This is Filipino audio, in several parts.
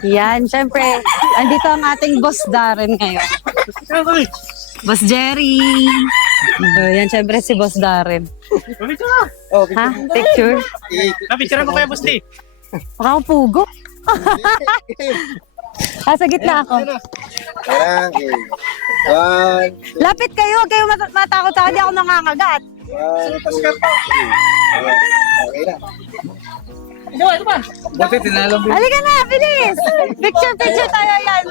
Yan, syempre, andito ang ating boss Darren ngayon. Boss Jerry. So, yan, syempre si boss Darren. Ha? Picture? Napicturean ko kaya, boss D. Baka ako pugo. Sa gitna ako. Lapit kayo, huwag kayo matakot sa akin, di ako nangangagat. Okay na. Ito ba? Buti tinalo mo. Halika na, bilis! Picture tayo yan,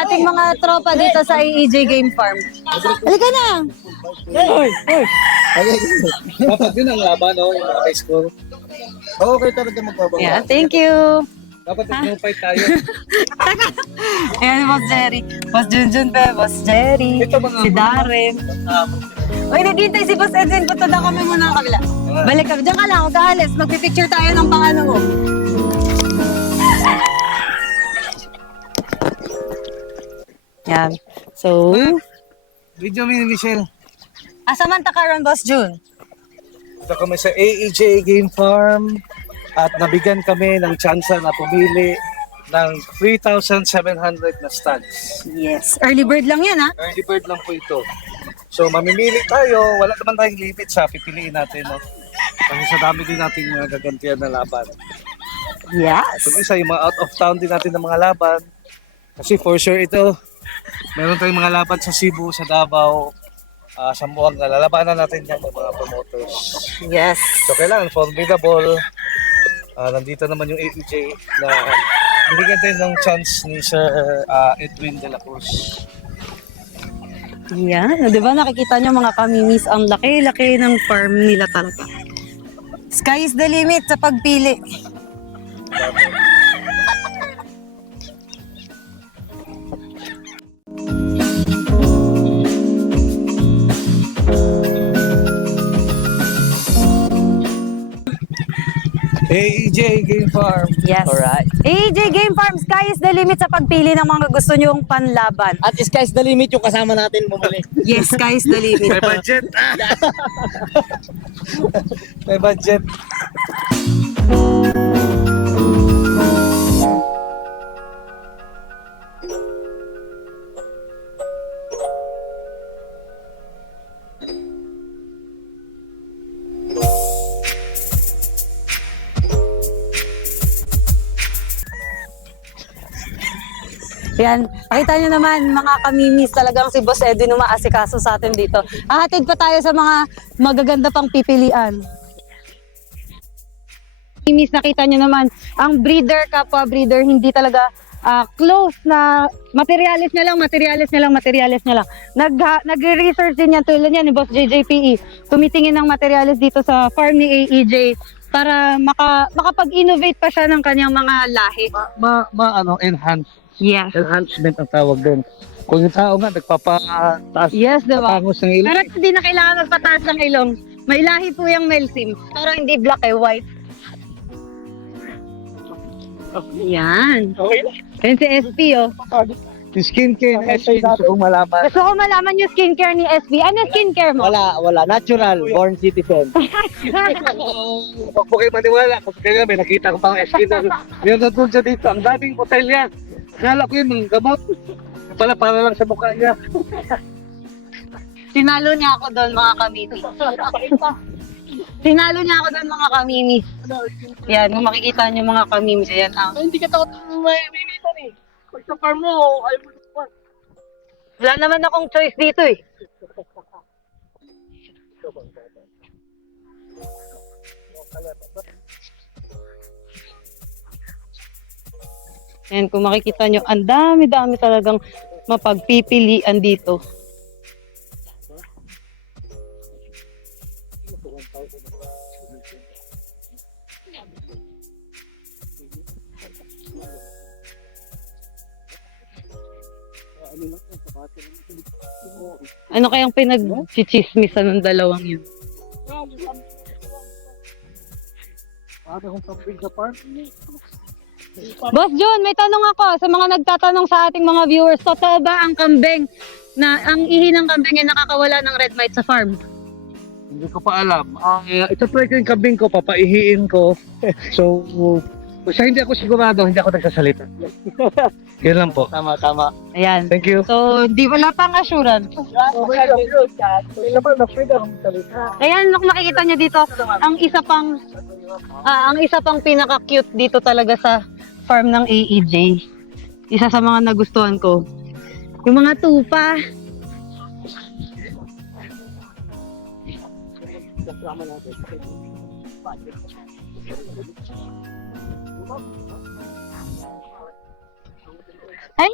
ating mga tropa dito sa EJ Game Farm. Halika na! Dapat yun ang laban, no? Yung mga high school. Okay talaga magbabago. Yeah, thank you! Dapat nag-fight tayo. Ayan, Boss Jerry. Boss Junjun pa, Boss Jerry. Si Darren. Uy, naghihintay si Boss Edwin. Punta na kami muna ang kabila. Balik kami. Diyan ka lang, huwag kaalis. Magpipicture tayo ng pangano mo. Yan. So, Video mo ni Michelle. asamanta ka ron, Boss Jun? Ito kami sa AEJ Game Farm at nabigyan kami ng tsansa na pumili ng 3,700 na stags. Yes. Early bird lang yan, ha? Early bird lang po ito. So mamimili tayo, wala naman tayong limit sa pipiliin natin. No? Kasi sa dami din nating mga gagantihan na laban. Yes. So isa, yung mga out of town din natin ng mga laban. Kasi for sure ito, meron tayong mga laban sa Cebu, sa Davao, sa Buanga. Lalabanan natin yan ng mga promoters. Yes. So kailangan formidable. Nandito naman yung AEJ na binigyan tayo ng chance ni Sir Edwin de la Cruz. Yan. Di ba nakikita nyo mga kamimis, ang laki-laki ng farm nila talaga. Sky is the limit sa pagpili. AEJ Game Farm. Yes. Alright. AJ Game Farm, sky is the limit sa pagpili ng mga gusto nyong panlaban. At sky's the limit yung kasama natin bumili. Yes, sky is the limit. May budget. May budget. Yan, pakita nyo naman mga kamimis, talagang si Boss Edwin umaasikaso sa atin dito. Hahatid pa tayo sa mga magaganda pang pipilian. Kamimis, nakita nyo naman, ang breeder, kapwa breeder, hindi talaga close na materialis na lang. Nag-research din yan, tulad yan ni Boss JJPE. Tumitingin ng materialis dito sa farm ni AEJ para makapag-innovate pa siya ng kanyang mga lahi. Enhance. Yes. Enhancement ang tawag doon. Kung yung tao nga nagpapataas, Yes, diba? patangos ng ilong. Pero hindi na kailangan magpataas ng ilong. May lahi po yung Melsim. Pero hindi black white. Yan. Okay na. Yan si SP, oh. Yung skincare, gusto kong malaman. Gusto ko malaman yung skincare ni SP. Ano skincare mo? Wala. Natural. Born citizen. Huwag po kayo maniwala. Kasi kaya may nakita ko pang skin na yung nandun siya dito. Ang daming hotel niya. Kala ko yun, mga gamot. Pala para lang sa mukha niya. Sinalo niya ako doon, mga kamimi. Sinalo niya ako doon, mga kamimi. Yan, kung makikita niyo mga kamimi, yan ang... Hindi ka takot may militan eh. Pag sa farm mo, ayaw mo lupa. Wala naman akong choice dito eh. Yan, kung makikita nyo, ang dami-dami talagang mapagpipilian dito. Ano kayang pinag-chichismisan ng dalawang yun? Boss Jun, may tanong ako sa mga nagtatanong sa ating mga viewers. Totoo ba ang kambing, na ang ihi ng kambing ay nakakawala ng red mite sa farm? Hindi ko pa alam. Ito-try ko yung kambing ko, papaihiin ko. So, basta hindi ako sigurado, hindi ako nagsasalita. Yan lang po. Tama, tama. Ayan. Thank you. So, di wala pang assurance. Ayan, look, makikita nyo dito, ang isa pang pinaka-cute dito talaga sa farm ng AEJ. Isa sa mga nagustuhan ko. Yung mga tupa. Ay!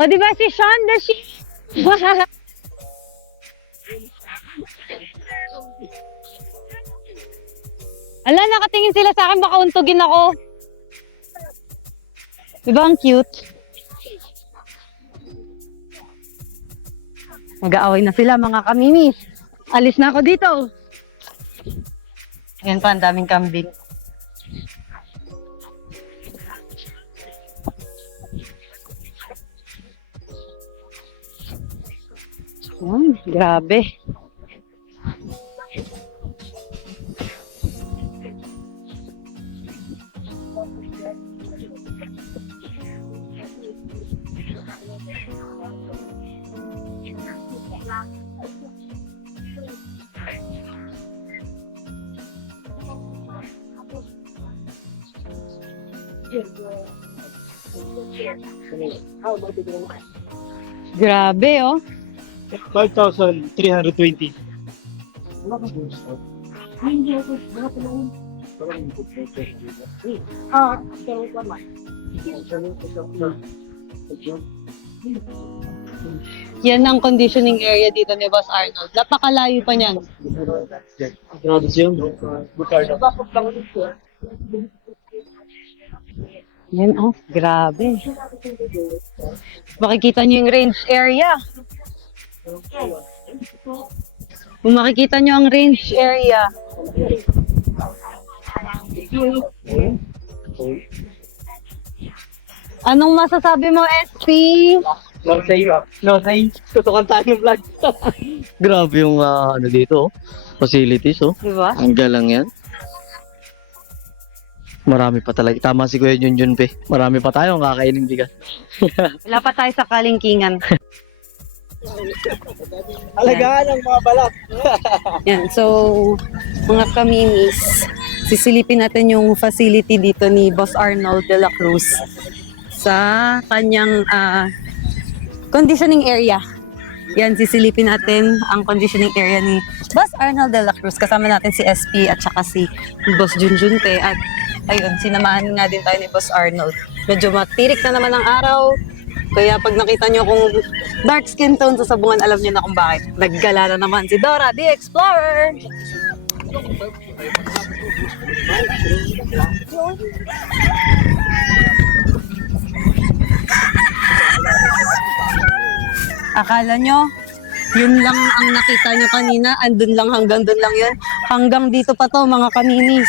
O, di ba si Sean the Sheep? Ala, nakatingin sila sa akin, baka untugin ako. Di ba ang cute? Mag-aaway na sila, mga kamimis. Alis na ako dito. Ayan pa, ang daming kambing. Grabe. Grabe, oh. 5,320. Yan ang conditioning area dito ni Boss Arnold. Napakalayo pa niyan. Yan, oh. Grabe. Makikita niyo yung range area. Kung makikita niyo ang range area. Anong masasabi mo, SP? No say. No say. Tutukan tayo ng vlog. Grabe yung ano dito, facilities, oh. Diba? Ang galang yan. Marami pa talaga. Tama si Kuya Junjun pe. Marami pa tayong kakainin bigas. Wala pa tayo sa kalingkingan. Alagaan ang mga balat. Yan, so mga kamimis, sisilipin natin yung facility dito ni Boss Arnold de la Cruz sa kanyang conditioning area. Yan, sisilipin natin ang conditioning area ni Boss Arnold de la Cruz. Kasama natin si SP at saka si Boss Junjunte. At ayun, sinamahan nga din tayo ni Boss Arnold. Medyo matirik na naman ang araw. Kaya pag nakita nyo kung dark skin tone sa sabungan, alam nyo na kung bakit. Naggala na naman si Dora the Explorer. Akala nyo, yun lang ang nakita nyo kanina, andun lang hanggang dun lang yun. Hanggang dito pa to, mga kaminis.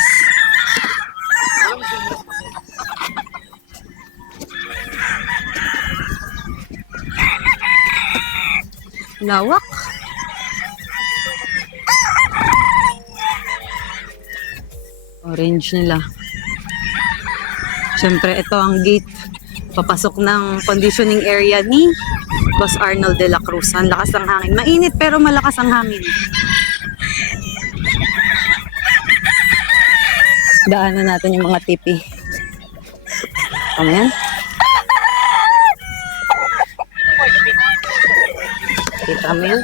Lawak. Orange nila. Siyempre, ito ang gate papasok ng conditioning area ni Boss Arnold de la Cruz. Ang lakas ng hangin. Mainit pero malakas ang hangin. Daanan natin yung mga tipi. Ano yan? Kita mo yan?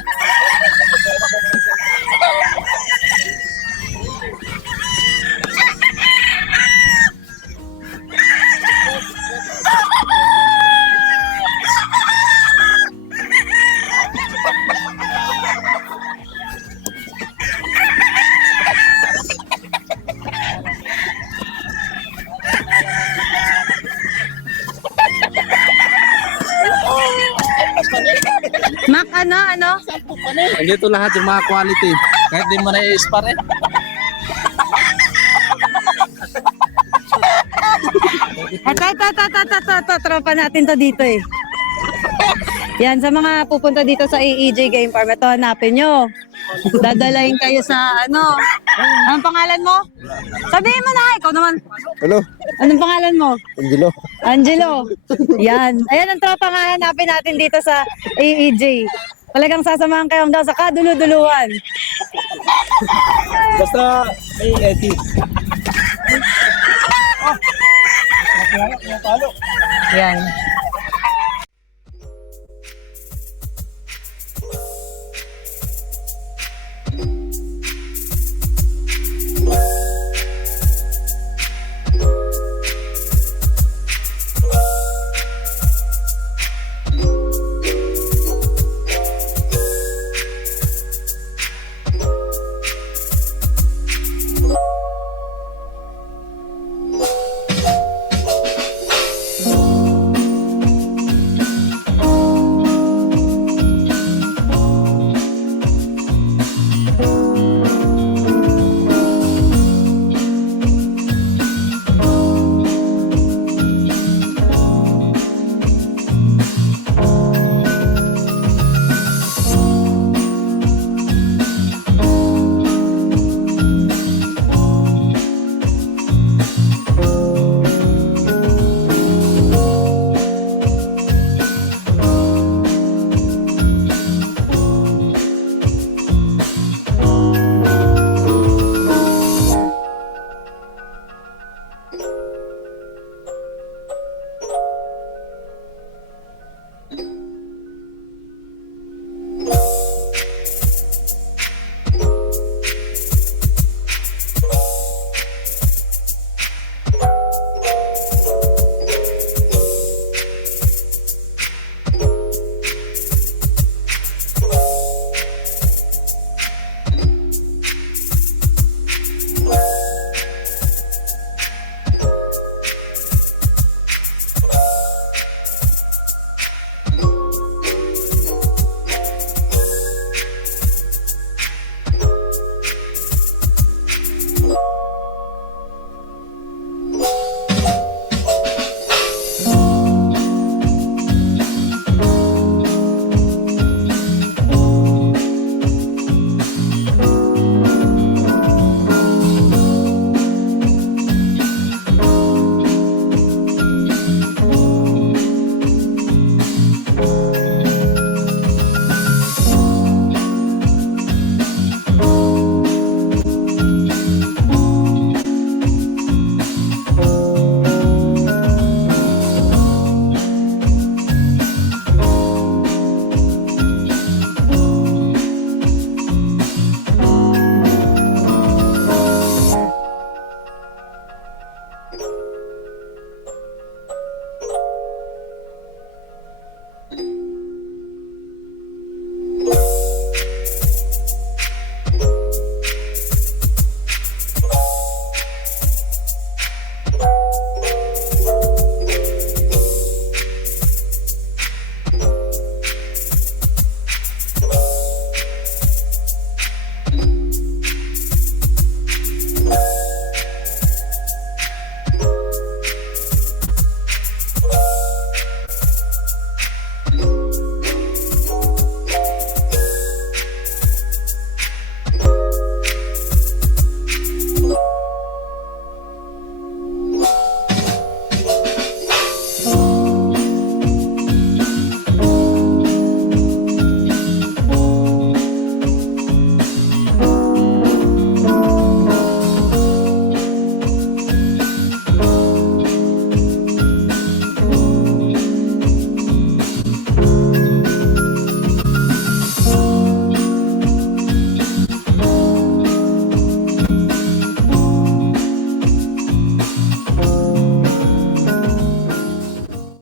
Mac, ano? Andito lahat yung mga quality. Kahit di mo na-i-spar eh. Tropa natin to dito eh. Yan, sa mga pupunta dito sa AEJ Game Farm, ito hanapin nyo. Dadalayin kayo sa ano. Anong pangalan mo? Sabihin mo na, ikaw naman. Hello, Anong pangalan mo? Angelo. Angelo. Yan. Ayan ang tropa nga hanapin natin dito sa AEJ. Talagang sasamahan kayo hanggang sa kaduluduluhan. Basta may Eddie. Yan.